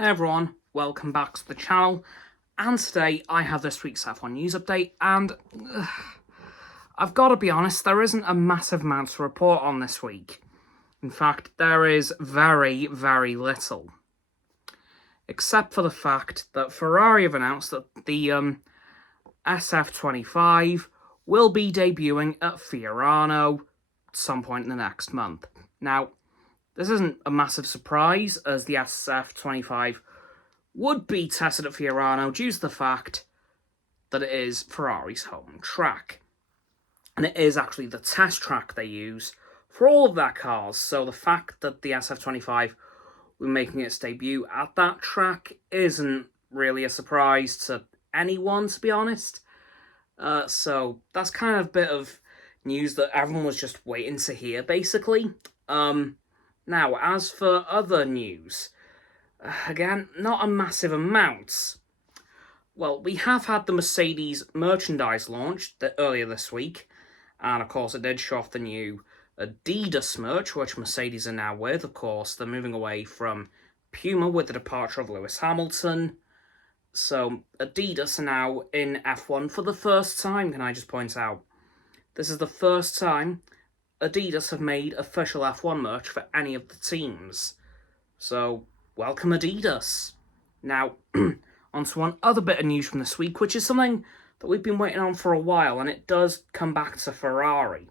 Hey everyone, welcome back to the channel, and today I have this week's F1 news update, and I've got to be honest, there isn't a massive amount to report on this week. In fact, there is very, very little. Except for the fact that Ferrari have announced that the SF25 will be debuting at Fiorano at some point in the next month. Now, this isn't a massive surprise, as the SF25 would be tested at Fiorano due to the fact that it is Ferrari's home track. And it is actually the test track they use for all of their cars, so the fact that the SF25 will be making its debut at that track isn't really a surprise to anyone, to be honest. So that's kind of a bit of news that everyone was just waiting to hear, basically. Now, as for other news, again, not a massive amount. Well, we have had the Mercedes merchandise launched earlier this week, and of course it did show off the new Adidas merch, which Mercedes are now with. Of course, they're moving away from Puma with the departure of Lewis Hamilton. So, Adidas are now in F1 for the first time, can I just point out. This is the first time Adidas have made official F1 merch for any of the teams. So, welcome Adidas. Now, on to one other bit of news from this week, which is something that we've been waiting on for a while, and it does come back to Ferrari.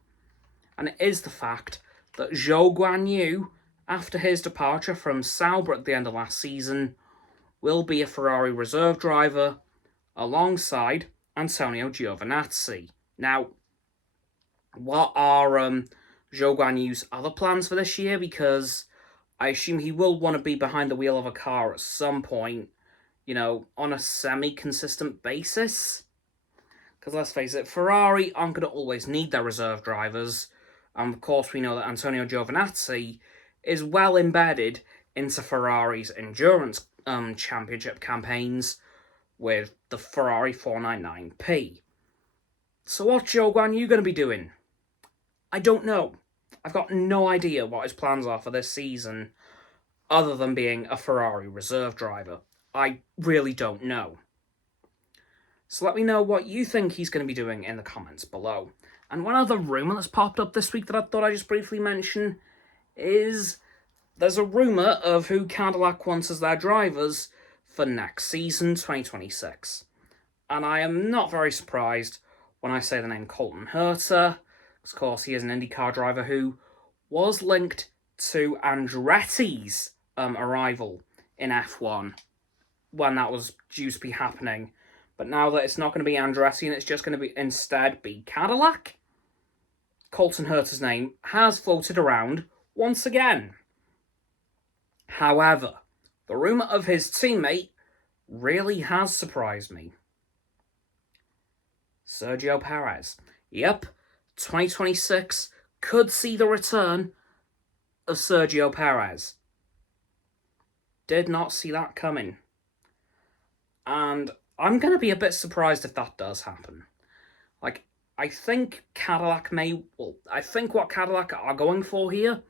And it is the fact that Zhou Guanyu, after his departure from Sauber at the end of last season, will be a Ferrari reserve driver alongside Antonio Giovinazzi. Now, what are Zhou Guanyu's other plans for this year? Because I assume he will want to be behind the wheel of a car at some point, you know, on a semi-consistent basis. Because let's face it, Ferrari aren't going to always need their reserve drivers. And of course, we know that Antonio Giovinazzi is well embedded into Ferrari's endurance championship campaigns with the Ferrari 499P. So what's Zhou Guanyu going to be doing? I don't know. I've got no idea what his plans are for this season, other than being a Ferrari reserve driver. I really don't know. So let me know what you think he's going to be doing in the comments below. And one other rumour that's popped up this week that I thought I'd just briefly mention is there's a rumour of who Cadillac wants as their drivers for next season, 2026. And I am not very surprised when I say the name Colton Herta. Of course, he is an IndyCar driver who was linked to Andretti's arrival in F1 when that was due to be happening. But now that it's not going to be Andretti and it's just going to be instead be Cadillac, Colton Herta's name has floated around once again. However, the rumour of his teammate really has surprised me. Sergio Perez. Yep, 2026 could see the return of Sergio Perez. Did not see that coming. And I'm going to be a bit surprised if that does happen. Like, I think what Cadillac are going for here,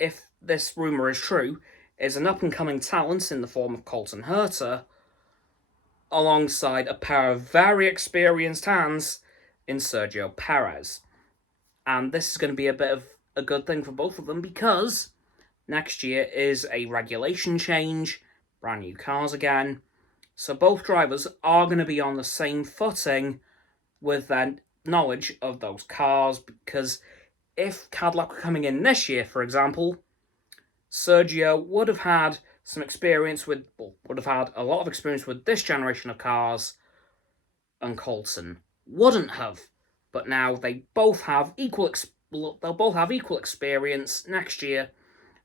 if this rumour is true, is an up-and-coming talent in the form of Colton Herta, alongside a pair of very experienced hands in Sergio Perez. And this is going to be a bit of a good thing for both of them, because next year is a regulation change, brand new cars again. So both drivers are going to be on the same footing with their knowledge of those cars, because if Cadillac were coming in this year, for example, Sergio would have had some experience with, would have had a lot of experience with this generation of cars, and Colton wouldn't have. But now they both have they'll both have equal experience next year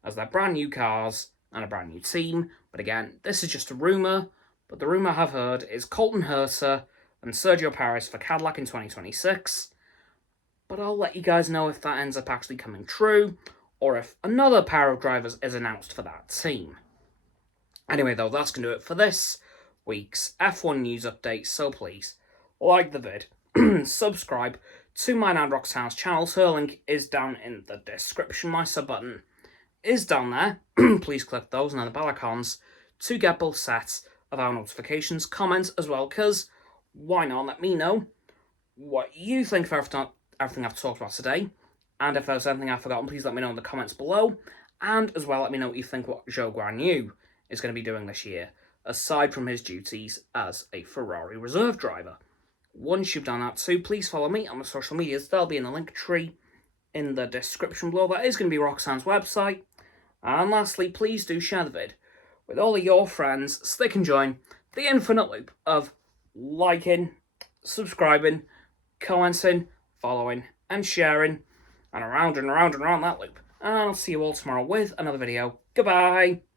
as they're brand new cars and a brand new team. But again, this is just a rumour. But the rumour I've heard is Colton Herta and Sergio Perez for Cadillac in 2026. But I'll let you guys know if that ends up actually coming true, or if another pair of drivers is announced for that team. Anyway, though, that's going to do it for this week's F1 news update. So please, like the vid, subscribe to my Nandrox House channel. Her link is down in the description. My sub button is down there. Please click those and then the bell icons to get both sets of our notifications. Comment as well, because why not? Let me know what you think of everything I've talked about today. And if there's anything I've forgotten, please let me know in the comments below. And as well, let me know what you think what Zhou Guanyu is going to be doing this year, aside from his duties as a Ferrari reserve driver. Once you've done that too, please follow me on my social medias. They'll be in the link tree in the description below. That is going to be Roxanne's website. And lastly, please do share the vid with all of your friends so they can join the infinite loop of liking, subscribing, commenting, following, and sharing, and around and around and around that loop. And I'll see you all tomorrow with another video. Goodbye!